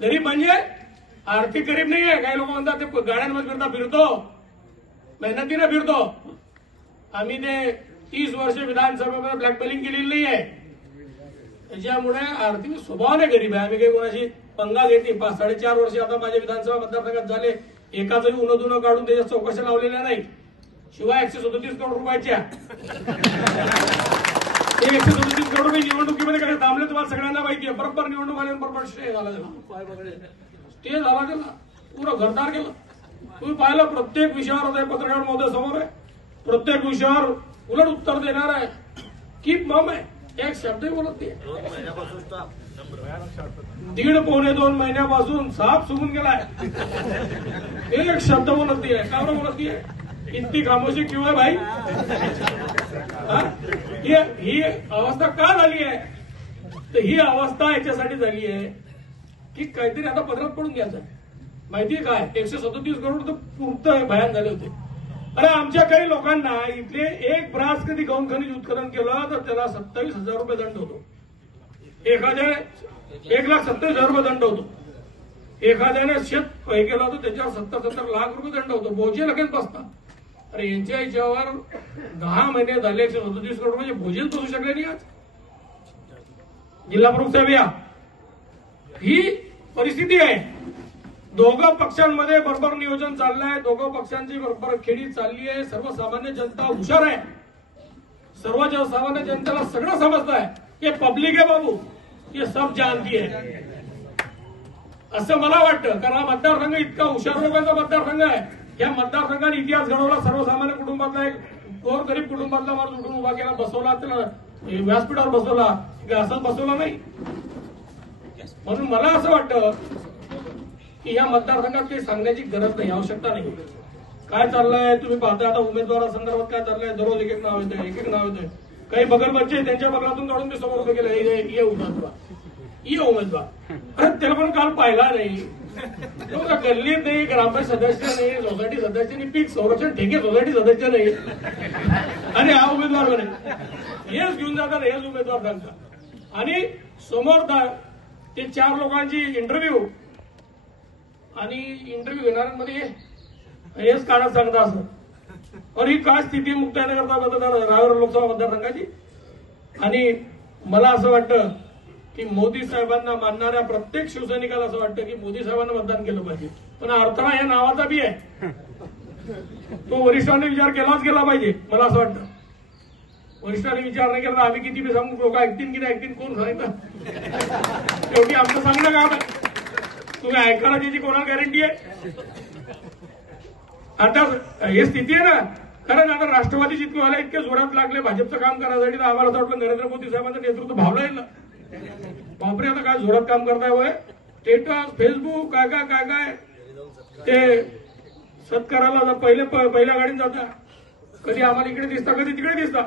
गरीब म्हणजे आर्थिक गरीब नाहीये. काही लोक म्हणतात ते गाड्यांमध्ये फिरतो, मेहनतीने फिरतो. आम्ही ते 30 वर्ष विधानसभेमध्ये ब्लॅकमेलिंग केलेली नाहीये. त्याच्यामुळे आर्थिक स्वभावाने गरीब आहे. आम्ही काही कोणाशी पंगा घेत नाही. 5-4.5 वर्ष आता माझ्या विधानसभा मतदारसंघात झाले, एकाचही उन्हा काढून त्याच्या चौकशा लावलेल्या नाही. शिवाय 137 करोड रुपयाच्या 137 करोड रुपये निवडणुकीमध्ये कडे थांबले. तुम्हाला सगळ्यांना माहिती आहे. बरोबर निवडणूक आल्यानंतर स्टे झाला स्टे झाला त्याला पुरं घरदार केलं. तुम्ही पाहिलं प्रत्येक विषयावर होते. पत्रकार महोदय समोर आहे. प्रत्येक विषयावर उलट उत्तर देणार आहे. कीप मम आहे. एक शब्दही बोलत नाही. 1.5-2 महिन्यापासून साप सुमून गेलाय. एक शब्द बोलत नाही. का बरं बोलत नाही? इतकी खामोशी क्यों है भाई? ही अवस्था का झाली आहे? तर ही अवस्था याच्यासाठी झाली आहे की काहीतरी आता पदरात पडून घ्यायचं. माहितीये काय? 137 करोड तर पूर्ण भयान झाले होते. अरे आमच्या काही लोकांना इथले एक ब्रास कधी गौण खनिज उत्खनन केलं तर त्याला 27,000 रुपये दंड होतो. एखाद्याने 1,70,000 रुपये दंड होतो. एखाद्याने शेत हे केलं तर त्याच्यावर 70 लाख रुपये दंड होतो. भोजे लगेच बसतात. अरे यांच्या याच्यावर 10 महिने झाले 137 करोड म्हणजे भोजेच बसू शकले नाही. आज जिल्हा प्रमुख साहेब या, ही परिस्थिती आहे. दोघं पक्षांमध्ये बरोबर नियोजन चाललंय. दोघं पक्षांची बरोबर खेळी चालली आहे. सर्वसामान्य जनता हुशार आहे. सर्वसामान्य जनतेला सगळं समजत आहे. हे पब्लिक आहे बाबू, हे सब जानती है असं मला वाटतं. कारण हा मतदारसंघ इतका हुशार लोकांचा मतदारसंघ आहे. या मतदारसंघाने इतिहास घडवला. सर्वसामान्य कुटुंबातला एक गोरगरीब कुटुंबातला माणूस उठून उभा केला, बसवला, त्याला व्यासपीठावर बसवला. असंच बसवला नाही. म्हणून मला असं वाटतं की या मतदारसंघात काही सांगण्याची गरज नाही, आवश्यकता नाही. काय चाललंय तुम्ही पाहता. आता उमेदवारासंदर्भात काय चाललंय? दररोज एक नाव येतं, एक नाव येतं. काही बगल बच्चे त्यांच्या बगलातून काढून ते समोर उभे केलं. ये उमेदवार, ये उमेदवार. अरे त्याला पण काल पाहिला नाही. गल्लीत नाही, ग्रामपंचायत सदस्य नाही, सोसायटी सदस्य नाही, पीक संरक्षण ठेके सोसायटी सदस्य नाही. आणि हा उमेदवार बने हेच घेऊन जातात. हेच उमेदवार सांगतात. आणि समोर ते 4 लोकांची इंटरव्ह्यू आणि इंटरव्ह्यू घेणाऱ्यांमध्ये हेच काढत सांगता असं. और ही काय स्थिती मुक्ताईनगरचा मतदार रावेर लोकसभा मतदारसंघाची. आणि मला असं वाटतं की मोदी साहेबांना मानणाऱ्या प्रत्येक शिवसैनिकाला असं वाटतं की मोदी साहेबांना मतदान केलं पाहिजे. पण अडथळा या नावाचा बी आहे. तो वरिष्ठांनी विचार केलाच गेला पाहिजे. मला असं वाटतं वरिष्ठांनी विचार नाही केला आम्ही किती बी सांगू लोक ऐकतील की नाही ऐकतील कोण सांगितलं. शेवटी आमचं सांगणं काम आहे. तुम्ही ऐकायला त्याची कोणाला गॅरंटी आहे? आता हे स्थिती आहे ना. कारण आता राष्ट्रवादी जितके व्हायला इतके जोरात लागले भाजपचं काम करायसाठी, तर आम्हाला असं वाटलं नरेंद्र मोदी साहेबांचं नेतृत्व भावलं येईल. बापरे आता काय जोरात काम करताय होय. स्टेटस, फेसबुक, काय काय काय काय ते सत्काराला पहिल्या गाडीत जाता. कधी आम्हाला इकडे दिसता, कधी तिकडे दिसता.